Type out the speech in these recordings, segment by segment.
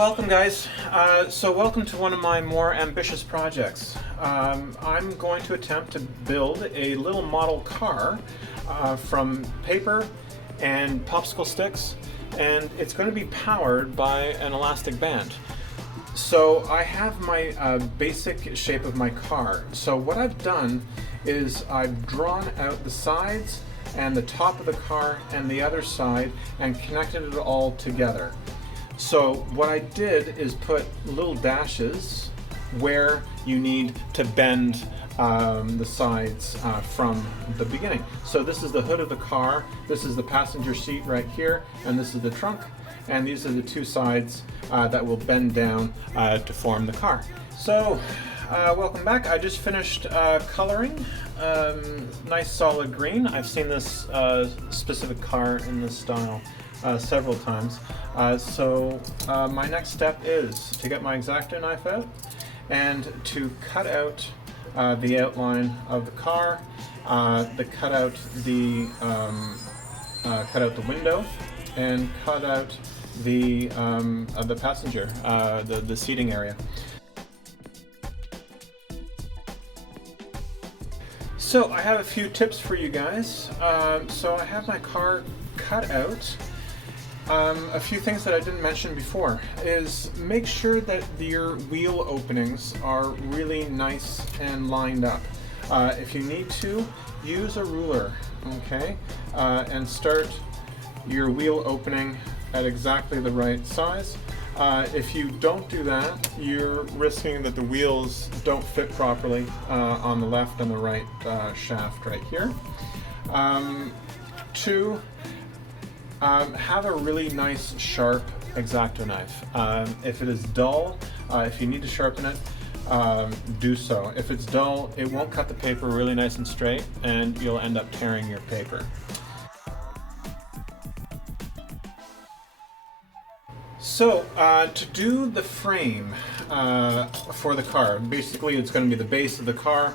welcome guys. Welcome to one of my more ambitious projects. I'm going to attempt to build a little model car from paper and popsicle sticks, and it's going to be powered by an elastic band. So I have my basic shape of my car. So what I've done is I've drawn out the sides and the top of the car and the other side and connected it all together. So what I did is put little dashes where you need to bend the sides from the beginning. So this is the hood of the car, this is the passenger seat right here, and this is the trunk, and these are the two sides that will bend down to form the car. So welcome back. I just finished coloring. Nice solid green. I've seen this specific car in this style several times. My next step is to get my X-Acto knife out and to cut out the outline of the car, cut out the window, and cut out the passenger, the seating area. So I have a few tips for you guys. So I have my car cut out. A few things that I didn't mention before is make sure that your wheel openings are really nice and lined up. If you need to, use a ruler, okay? And start your wheel opening at exactly the right size. If you don't do that, you're risking that the wheels don't fit properly on the left and the right shaft right here. Two, have a really nice sharp X-Acto knife. If it is dull, if you need to sharpen it, do so. If it's dull, it won't cut the paper really nice and straight, and you'll end up tearing your paper. So to do the frame for the car, basically it's going to be the base of the car,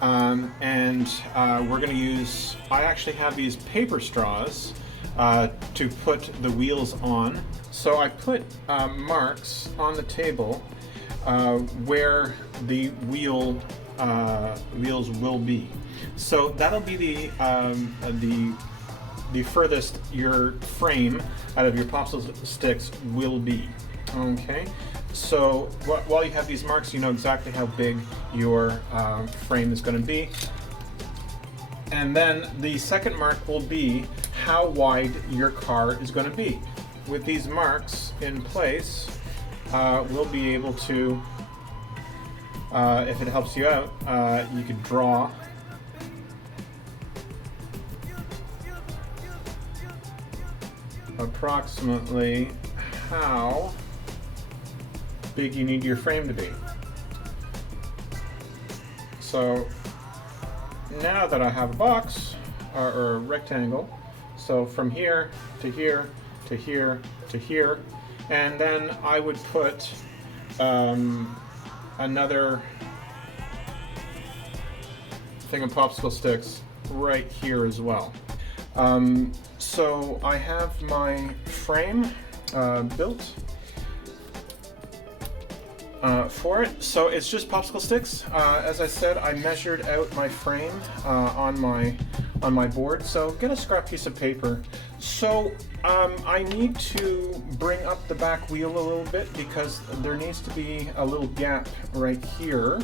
and we're going to use, I actually have these paper straws to put the wheels on. So I put marks on the table where the wheels will be. So that'll be the furthest your frame out of your popsicle sticks will be. Okay. So while you have these marks, you know exactly how big your frame is going to be. And then the second mark will be how wide your car is going to be. With these marks in place, we'll be able to, if it helps you out, you could draw approximately how big you need your frame to be. So now that I have a box or a rectangle, so from here to here to here to here, and then I would put another thing of popsicle sticks right here as well. So I have my frame built for it. So it's just popsicle sticks. As I said, I measured out my frame on my board. So get a scrap piece of paper. So I need to bring up the back wheel a little bit because there needs to be a little gap right here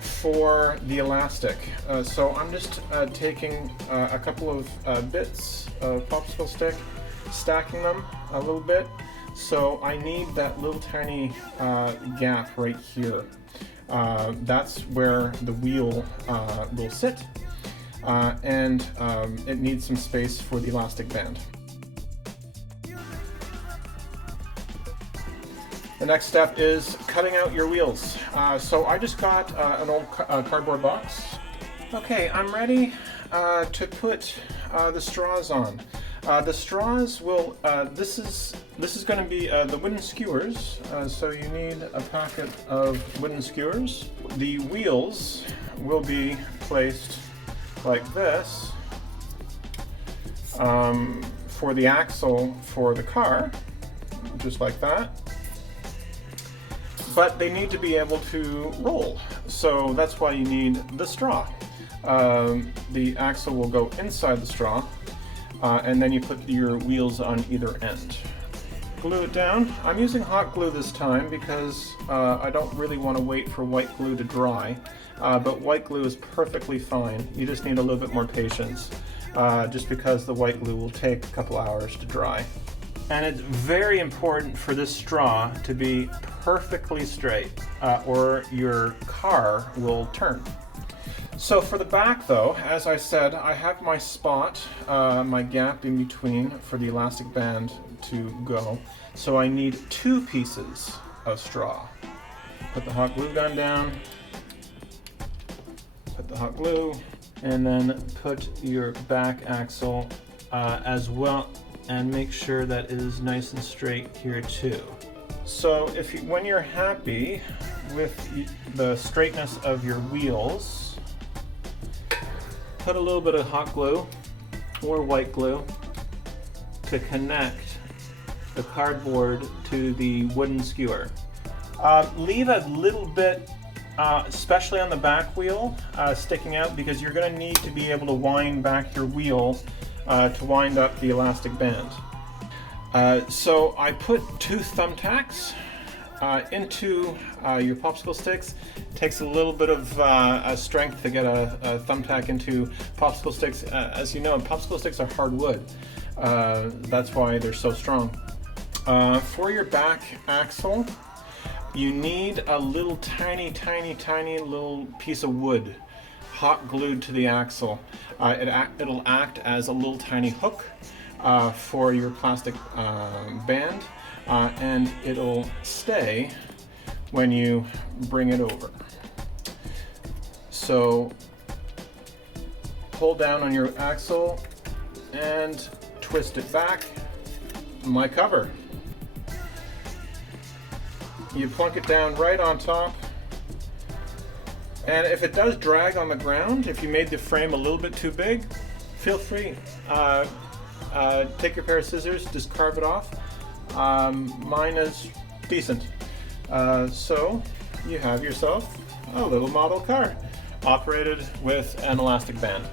for the elastic. So I'm just taking a couple of bits of popsicle stick, stacking them a little bit. So I need that little tiny gap right here. That's where the wheel will sit, and it needs some space for the elastic band. The next step is cutting out your wheels. So I just got an old cardboard box. Okay, I'm ready to put the straws on. The straws will, this is going to be the wooden skewers, so you need a packet of wooden skewers. The wheels will be placed like this for the axle for the car. just like that. But they need to be able to roll, so that's why you need the straw. The axle will go inside the straw, and then you put your wheels on either end. Glue it down. I'm using hot glue this time because I don't really want to wait for white glue to dry, but white glue is perfectly fine. You just need a little bit more patience, just because the white glue will take a couple hours to dry. And it's very important for this straw to be perfectly straight, or your car will turn. So for the back though, as I said, I have my spot, my gap in between for the elastic band to go. So I need 2 pieces of straw. Put the hot glue gun down, put the hot glue, and then put your back axle as well, and make sure that it is nice and straight here too. So when you're happy with the straightness of your wheels, put a little bit of hot glue or white glue to connect the cardboard to the wooden skewer. Leave a little bit, especially on the back wheel, sticking out, because you're going to need to be able to wind back your wheel to wind up the elastic band. So I put 2 thumbtacks into your popsicle sticks. It takes a little bit of strength to get a thumbtack into popsicle sticks. As you know, popsicle sticks are hard wood. That's why they're so strong. For your back axle, you need a little tiny little piece of wood hot glued to the axle. It'll act as a little tiny hook for your plastic band, and it'll stay when you bring it over. So hold down on your axle and twist it back. My cover. You plunk it down right on top. And if it does drag on the ground, if you made the frame a little bit too big, feel free. Take your pair of scissors, just carve it off. Mine is decent. So you have yourself a little model car operated with an elastic band.